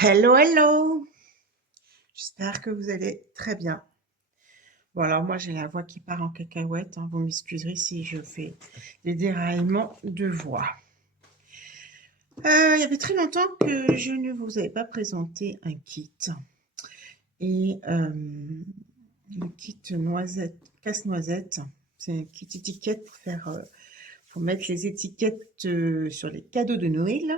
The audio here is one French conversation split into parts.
Hello, hello! J'espère que vous allez très bien. Bon, alors moi, j'ai la voix qui part en cacahuète, hein. Vous m'excuserez si je fais des déraillements de voix. Il y avait très longtemps que je ne vous avais pas présenté un kit. Et le kit noisette, casse-noisette, c'est un kit étiquette pour mettre les étiquettes sur les cadeaux de Noël.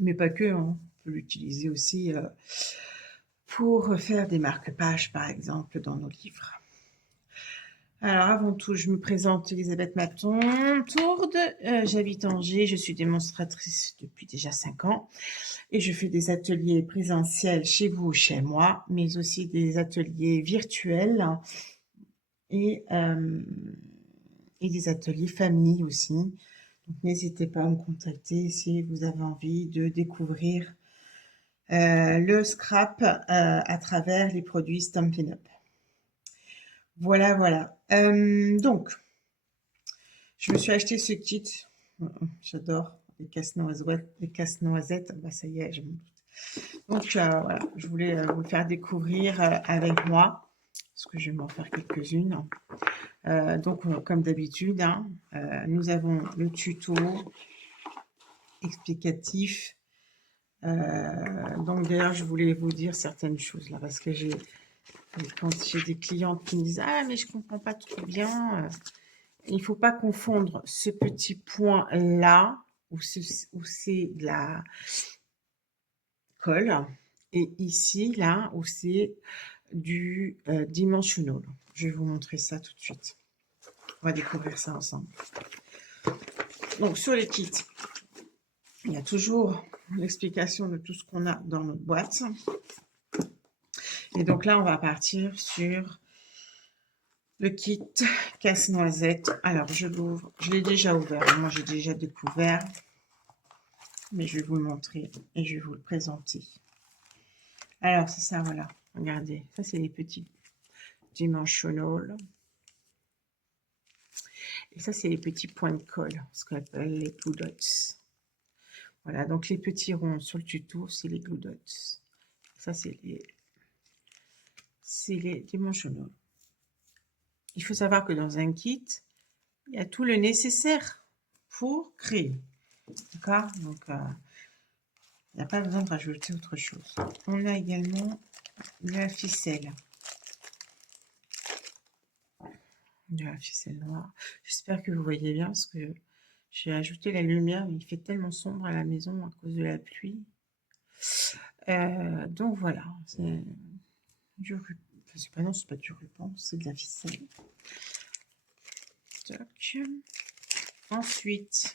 Mais pas que, hein. On peut l'utiliser aussi pour faire des marque-pages, par exemple, dans nos livres. Alors, avant tout, je me présente Elisabeth Maton, Tourde. J'habite Angers, je suis démonstratrice depuis déjà 5 ans et je fais des ateliers présentiels chez vous ou chez moi, mais aussi des ateliers virtuels et, euh, et des ateliers famille aussi. Donc, n'hésitez pas à me contacter si vous avez envie de découvrir le scrap à travers les produits Stampin' Up. Voilà, voilà. Donc, je me suis acheté ce kit. J'adore les casse-noisettes. Les casse-noisettes, bah ça y est, je me doute. Donc, voilà, je voulais vous le faire découvrir avec moi, parce que je vais m'en faire quelques-unes. Donc, comme d'habitude, hein, nous avons le tuto explicatif. Donc, d'ailleurs, je voulais vous dire certaines choses là, parce que quand j'ai des clientes qui me disent «Ah, mais je comprends pas trop bien», il ne faut pas confondre ce petit point-là, où c'est de la colle, et ici, là, où c'est du dimensional. Je vais vous montrer ça tout de suite. On va découvrir ça ensemble. Donc, sur les kits, il y a toujours l'explication de tout ce qu'on a dans notre boîte. Et donc là, on va partir sur le kit casse-noisette. Alors, je l'ouvre. Je l'ai déjà ouvert. Moi, j'ai déjà découvert. Mais je vais vous le montrer et je vais vous le présenter. Alors, c'est ça, voilà. Regardez. Ça, c'est les petits dimensional. Et ça, c'est les petits points de colle, ce qu'on appelle les glue dots. Voilà, donc les petits ronds sur le tuto, c'est les glue dots. Ça, c'est les dimensional. Il faut savoir que dans un kit, il y a tout le nécessaire pour créer. D'accord? Donc, il n'y a pas besoin de rajouter autre chose. On a également la ficelle. De la ficelle noire. J'espère que vous voyez bien parce que j'ai ajouté la lumière, mais il fait tellement sombre à la maison à cause de la pluie. Donc voilà, c'est du ruban. Enfin, c'est pas du ruban, c'est de la ficelle. Toc. Ensuite,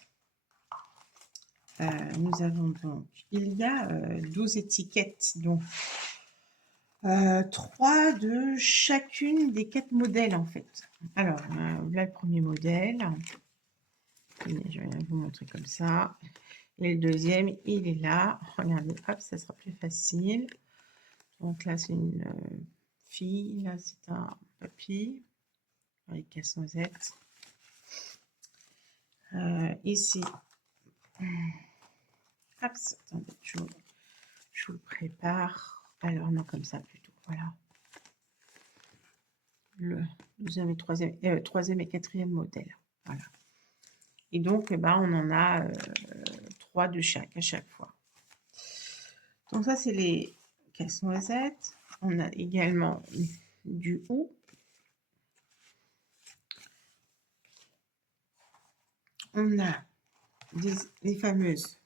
nous avons donc, il y a 12 étiquettes, donc 3 de chacune des 4 modèles en fait. Alors, là le premier modèle. Je vais vous montrer comme ça. Et le deuxième, il est là. Regardez, hop, ça sera plus facile. Donc là, c'est une fille. Là, c'est un papy avec casse-noisette. Ici, hop, attendez, je vous le prépare. Alors, non, comme ça plutôt. Voilà. Le deuxième et troisième et quatrième modèle. Voilà. Et donc, eh ben, on en a 3 de chaque à chaque fois. Donc ça, c'est les casse-noisettes. On a également du hou. On a les fameuses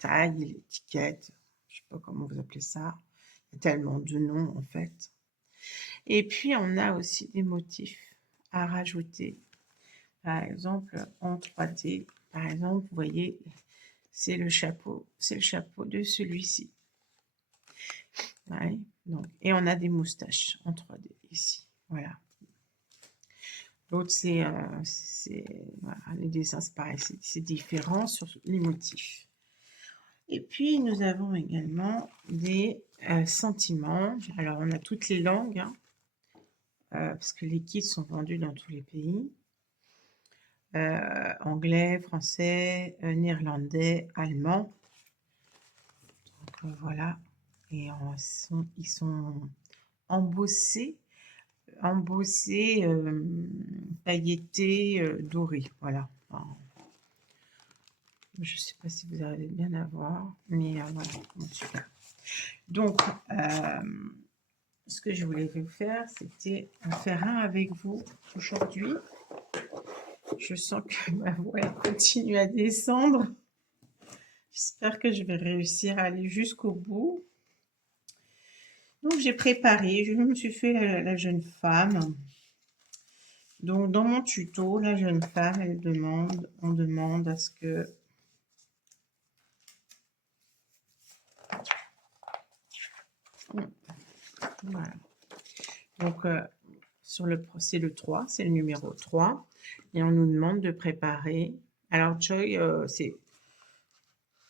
tailles et l'étiquette. Je ne sais pas comment vous appelez ça. Il y a tellement de noms en fait. Et puis, on a aussi des motifs à rajouter. Par exemple, en 3D. Par exemple, vous voyez, c'est le chapeau de celui-ci. Ouais, donc, et on a des moustaches en 3D ici. Voilà. L'autre, voilà, les dessins, c'est pareil, c'est différent sur les motifs. Et puis, nous avons également des sentiments. Alors, on a toutes les langues, hein, parce que les kits sont vendus dans tous les pays. Anglais, français, néerlandais, allemand. voilà. Et ils sont embossés, pailletés, dorés. Voilà. Enfin, je ne sais pas si vous arrivez bien à voir, mais voilà, bon, super. Donc, ce que je voulais vous faire, c'était en faire un avec vous aujourd'hui. Je sens que ma voix elle continue à descendre. J'espère que je vais réussir à aller jusqu'au bout. Donc, j'ai préparé, je me suis fait la jeune femme. Donc, dans mon tuto, la jeune femme, on demande à ce que voilà. Donc, c'est le 3, c'est le numéro 3. Et on nous demande de préparer. Alors, Joy,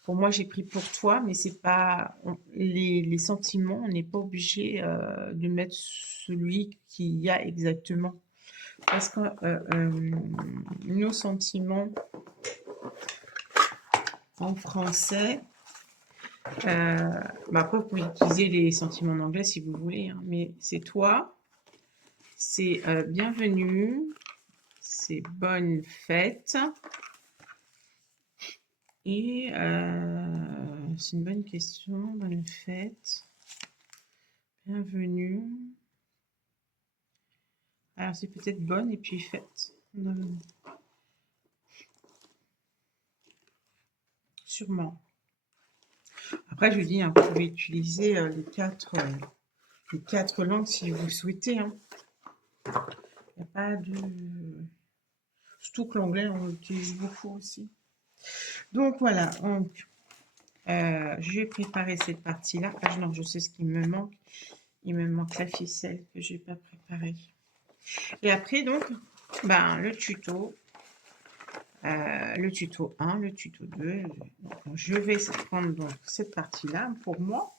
pour moi, j'ai pris pour toi, mais c'est pas les sentiments, on n'est pas obligé de mettre celui qu'il y a exactement. Parce que nos sentiments en français, après, vous pouvez utiliser les sentiments en anglais si vous voulez, hein, mais c'est toi, c'est bienvenue, c'est bonne fête, et c'est une bonne question, bonne fête, bienvenue. Alors, c'est peut-être bonne et puis fête. Sûrement. Après, je vous dis, hein, vous pouvez utiliser les quatre langues si vous souhaitez. Hein. Il n'y a pas de... Surtout que l'anglais, on l'utilise beaucoup aussi. Donc, voilà. Donc, je vais préparer cette partie-là. Ah non, je sais ce qui me manque. Il me manque la ficelle que je n'ai pas préparée. Et après, donc, le tuto 1, le tuto 2. Donc, je vais prendre donc cette partie-là pour moi.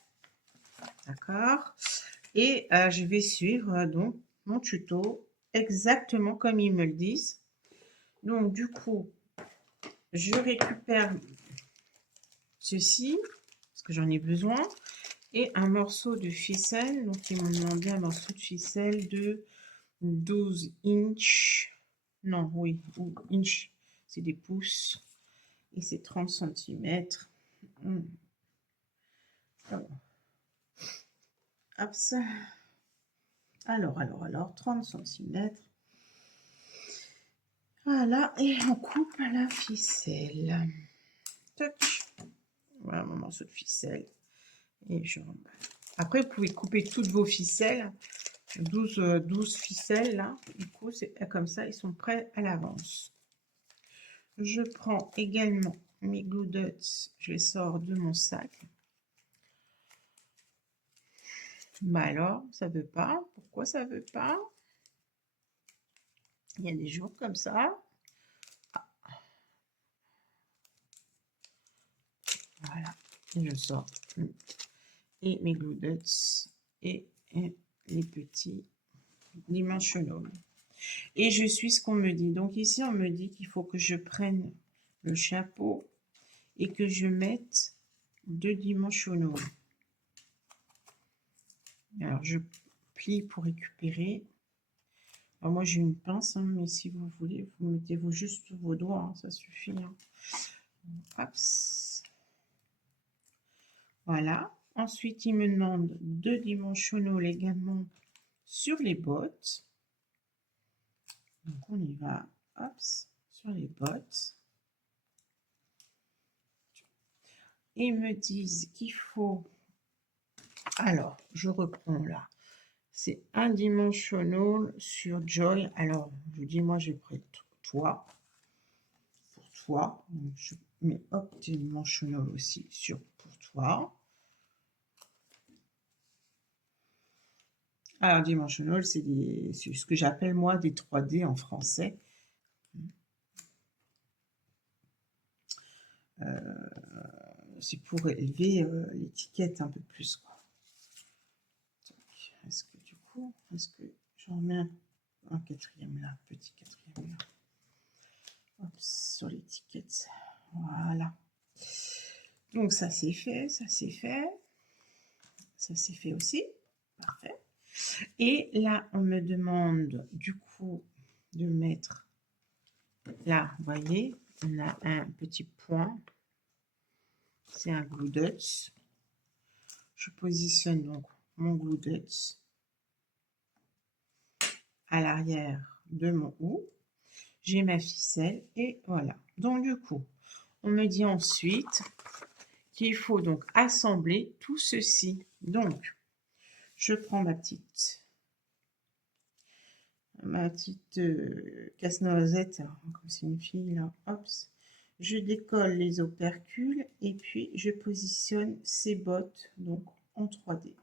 D'accord. Et je vais suivre donc mon tuto exactement comme ils me le disent. Donc, du coup, je récupère ceci, parce que j'en ai besoin, et un morceau de ficelle. Donc, ils m'ont demandé un morceau de ficelle de 12 inches. Non, oui, inch, c'est des pouces. Et c'est 30 cm. Hop, ça. Alors, 30 cm. Voilà, et on coupe la ficelle. Tac. Voilà mon morceau de ficelle. Et je remballe. Après, vous pouvez couper toutes vos ficelles. 12 ficelles, là. Du coup, c'est comme ça, ils sont prêts à l'avance. Je prends également mes glue dots. Je les sors de mon sac. Alors, ça veut pas. Pourquoi ça veut pas? Il y a des jours comme ça. Ah. Voilà. Et je sors. Et mes glue dots. Et les petits dimensionaux. Et je suis ce qu'on me dit. Donc ici, on me dit qu'il faut que je prenne le chapeau et que je mette 2 dimensionaux. Alors, je plie pour récupérer. Alors, moi, j'ai une pince, hein, mais si vous voulez, vous mettez juste vos doigts, hein, ça suffit. Hein. Hop. Voilà. Ensuite, il me demande 2 dimensionaux également sur les bottes. Donc, on y va. Hop, sur les bottes. Ils me disent qu'il faut... Alors, je reprends là. C'est un dimensional sur Joy. Alors, je dis, moi, j'ai pris toi. Pour toi. Donc, je mets hop, dimensional aussi pour toi. Alors, dimensional, c'est ce que j'appelle, moi, des 3D en français. C'est pour élever l'étiquette un peu plus, quoi. Est-ce que du coup, j'en mets un quatrième là, petit quatrième là. Hop, sur l'étiquette. Voilà. Donc ça c'est fait, ça c'est fait. Ça c'est fait aussi. Parfait. Et là, on me demande du coup de mettre, là, vous voyez, on a un petit point. C'est un glue dots. Je positionne donc mon glue dots à l'arrière de mon OU. J'ai ma ficelle et voilà. Donc du coup, on me dit ensuite qu'il faut donc assembler tout ceci. Donc, je prends ma petite casse-noisette, comme c'est une fille là, hop, je décolle les opercules et puis je positionne ses bottes donc en 3D.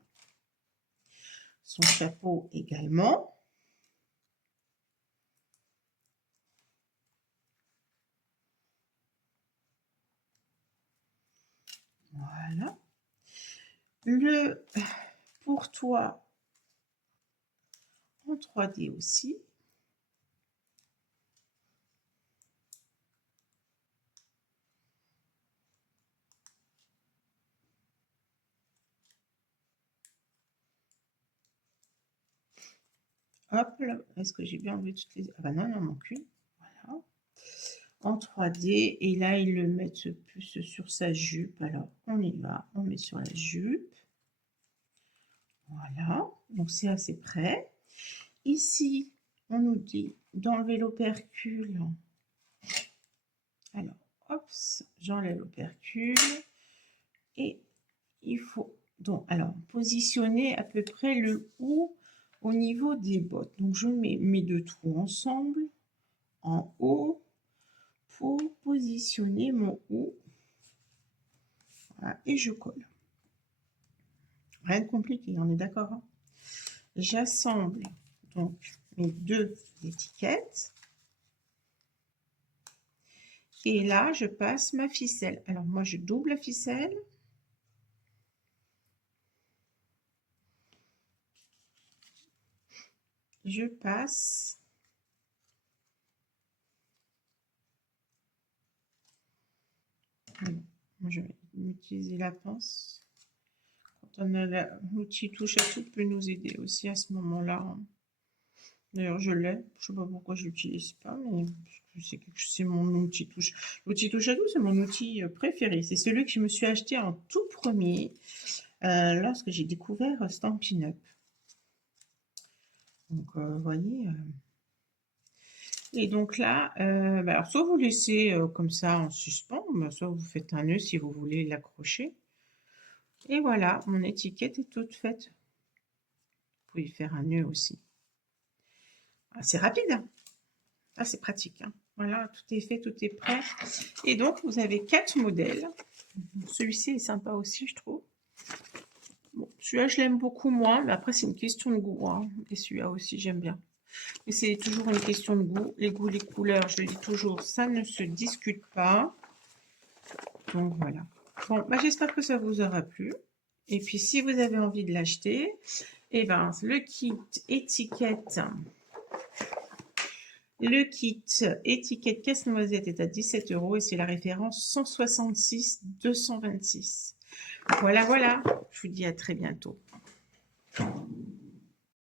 Son chapeau également. Voilà. Le pourtois en 3D aussi. Hop là, est-ce que j'ai bien enlevé toutes les... Ah bah non, il en manque une. Voilà. En 3D. Et là, ils le mettent plus sur sa jupe. Alors, on y va. On met sur la jupe. Voilà. Donc, c'est assez près. Ici, on nous dit d'enlever l'opercule. Alors, hop, j'enlève l'opercule. Et il faut donc, alors, positionner à peu près le haut au niveau des bottes. Donc, je mets mes deux trous ensemble, en haut, pour positionner mon OU. Voilà, et je colle. Rien de compliqué, on est d'accord, hein? J'assemble donc mes deux étiquettes. Et là, je passe ma ficelle. Alors, moi, je double la ficelle. Je passe. Je vais utiliser la pince. Quand on a l'outil touche à tout, peut nous aider aussi à ce moment-là. D'ailleurs, je l'ai. Je ne sais pas pourquoi je l'utilise pas, mais c'est mon outil touche. L'outil touche à tout, c'est mon outil préféré. C'est celui que je me suis acheté en tout premier lorsque j'ai découvert Stampin' Up. Donc, vous voyez. Et donc là, alors soit vous laissez comme ça en suspens, soit vous faites un nœud si vous voulez l'accrocher. Et voilà, mon étiquette est toute faite. Vous pouvez faire un nœud aussi. Ah, c'est rapide, hein. Ah, c'est pratique, hein. Voilà, tout est fait, tout est prêt. Et donc, vous avez 4 modèles. Celui-ci est sympa aussi, je trouve. Bon, celui-là, je l'aime beaucoup moins, mais après, c'est une question de goût, hein. Et celui-là aussi, j'aime bien. Mais c'est toujours une question de goût. Les goûts, les couleurs, je le dis toujours, ça ne se discute pas. Donc, voilà. Bon, bah, j'espère que ça vous aura plu. Et puis, si vous avez envie de l'acheter, eh ben, le kit étiquette casse-noisette est à 17 € et c'est la référence 166 226. Voilà, voilà. Je vous dis à très bientôt.